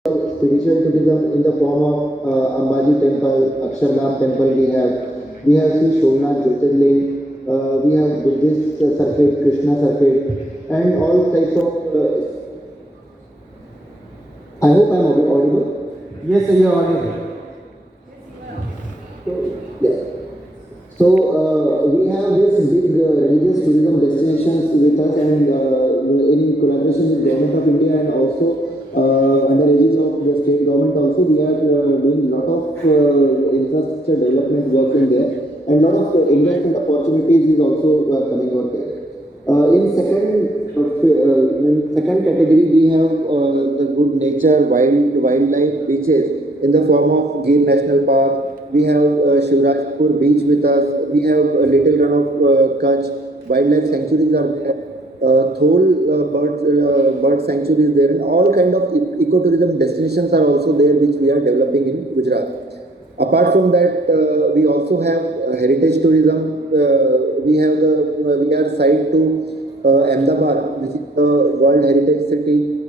spiritual tourism in the form of Ambaji temple, Akshardham temple we have Sri Somnath Jyotirling, we have Buddhist circuit, Krishna circuit, and all types of. I hope I'm audible. Yes, sir, you are audible. Yes. So we have this big religious tourism destinations with us, and in collaboration with Government of India and also under aegis of the state government also, we are doing a lot of infrastructure development work in there, and lot of investment opportunities is also coming out there. In second category, we have the good nature, wildlife, beaches in the form of Gir National Park. We have Shivrajpur Beach with us. We have a little run of Kutch. Wildlife sanctuaries are there. Thol bird sanctuary is there, and all kind of ecotourism destinations are also there, which we are developing in Gujarat. Apart from that, we also have heritage tourism. We are side to Ahmedabad, which is the World Heritage City.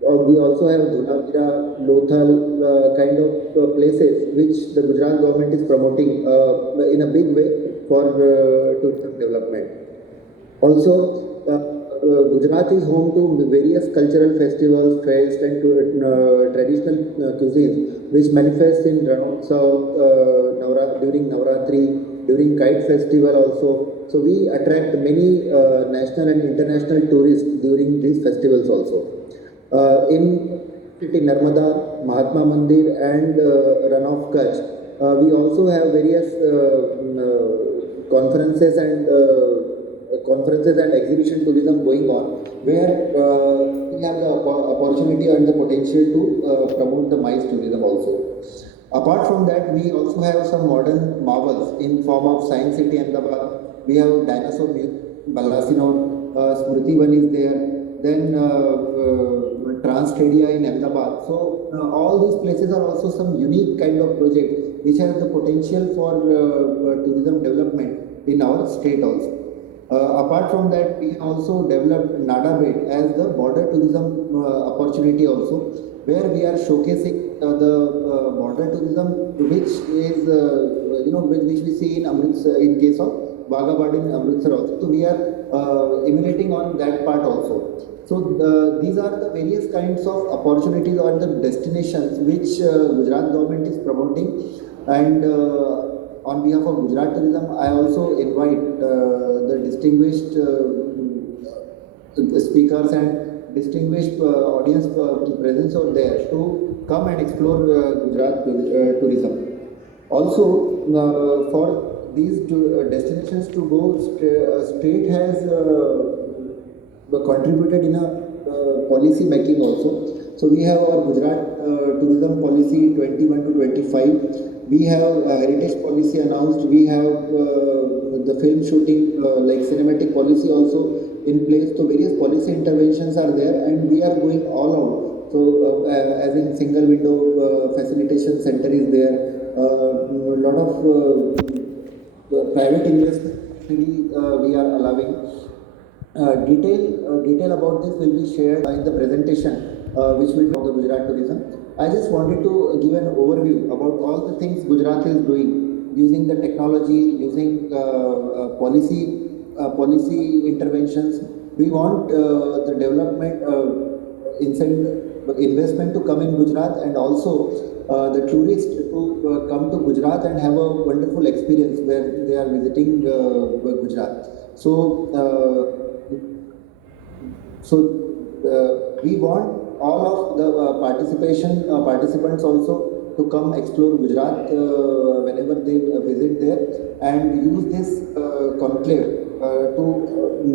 We also have Dhulabira, Lothal kind of places which the Gujarat government is promoting in a big way for tourism development. Also, Gujarat is home to various cultural festivals, fairs, and traditional cuisines, which manifest in Ranotsav during Navratri, during Kite Festival also. So we attract many national and international tourists during these festivals also. In city Narmada, Mahatma Mandir, and Run of Kutch, we also have various conferences and exhibition tourism going on, where we have the opportunity and the potential to promote the MICE tourism also. Apart from that, we also have some modern marvels in form of Science City Ahmedabad. We have Dinosaur Museum, Balasinor, Smriti Van is there. Then Trans Stadia in Ahmedabad. So all these places are also some unique kind of project which has the potential for tourism development in our state also. Apart from that, we also developed Nadabet as the border tourism opportunity also, where we are showcasing the border tourism, which is which we see in Amritsar in case of Wagah Border in Amritsar also. So we are emulating on that part also. So these are the various kinds of opportunities or the destinations which Gujarat government is promoting, and on behalf of Gujarat Tourism, I also invite the distinguished speakers and distinguished audience presence out there to come and explore Gujarat tourism. Also, for these destinations to go, state has contributed in a policy making also. So we have our Gujarat tourism policy 21 to 25. We have heritage policy announced. We have the film shooting like cinematic policy also in place. So various policy interventions are there, and we are going all out. So as in single window facilitation center is there. A lot of private investment we are allowing. Detail about this will be shared in the presentation, which will be of the Gujarat tourism. I just wanted to give an overview about all the things Gujarat is doing using the technology, using policy interventions. We want the development investment to come in Gujarat, and also the tourists to come to Gujarat and have a wonderful experience where they are visiting Gujarat. So we want all of the participants also to come explore Gujarat whenever they visit there, and use this conclave to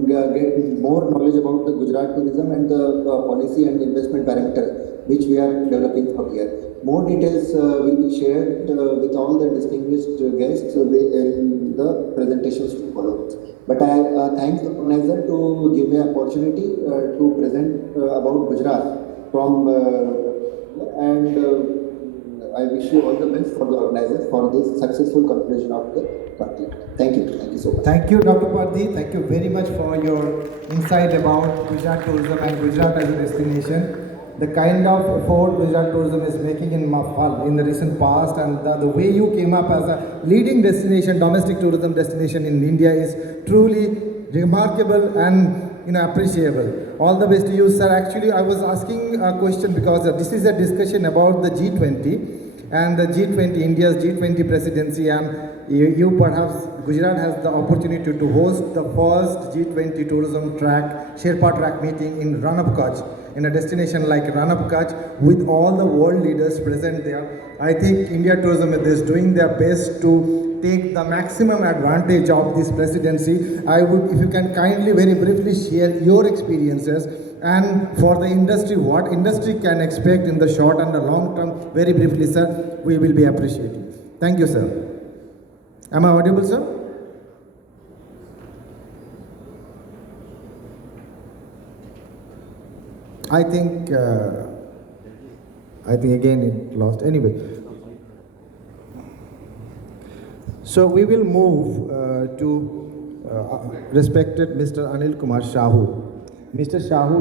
get more knowledge about the Gujarat tourism and the policy and investment parameters which we are developing from here. More details will be shared with all the distinguished guests in the presentations to follow. But I thank the organizer to give me an opportunity to present about Gujarat from and I wish you all the best for the organizers for this successful conclusion of the conclave. Thank you. Thank you so much. Thank you, Dr. Pardi. Thank you very much for your insight about Gujarat tourism and Gujarat as a destination. the kind of effort Gujarat Tourism is making in Mafal in the recent past, and the way you came up as a leading destination, domestic tourism destination in India is truly remarkable and appreciable. All the best to you, sir. Actually, I was asking a question because this is a discussion about the G20 and the G20, India's G20 presidency, and you perhaps, Gujarat has the opportunity to host the first G20 tourism track, Sherpa track meeting in Rann of Kutch, in a destination like Rann of Kutch, with all the world leaders present there. I think India Tourism is doing their best to take the maximum advantage of this presidency. I would, if you can kindly very briefly share your experiences, and for the industry, what industry can expect in the short and the long term, very briefly, sir, we will be appreciating. Thank you, sir. Am I audible, sir? I think again it lost. Anyway, so we will move to respected Mr. Anil Kumar Shahu. Mr. Shahu.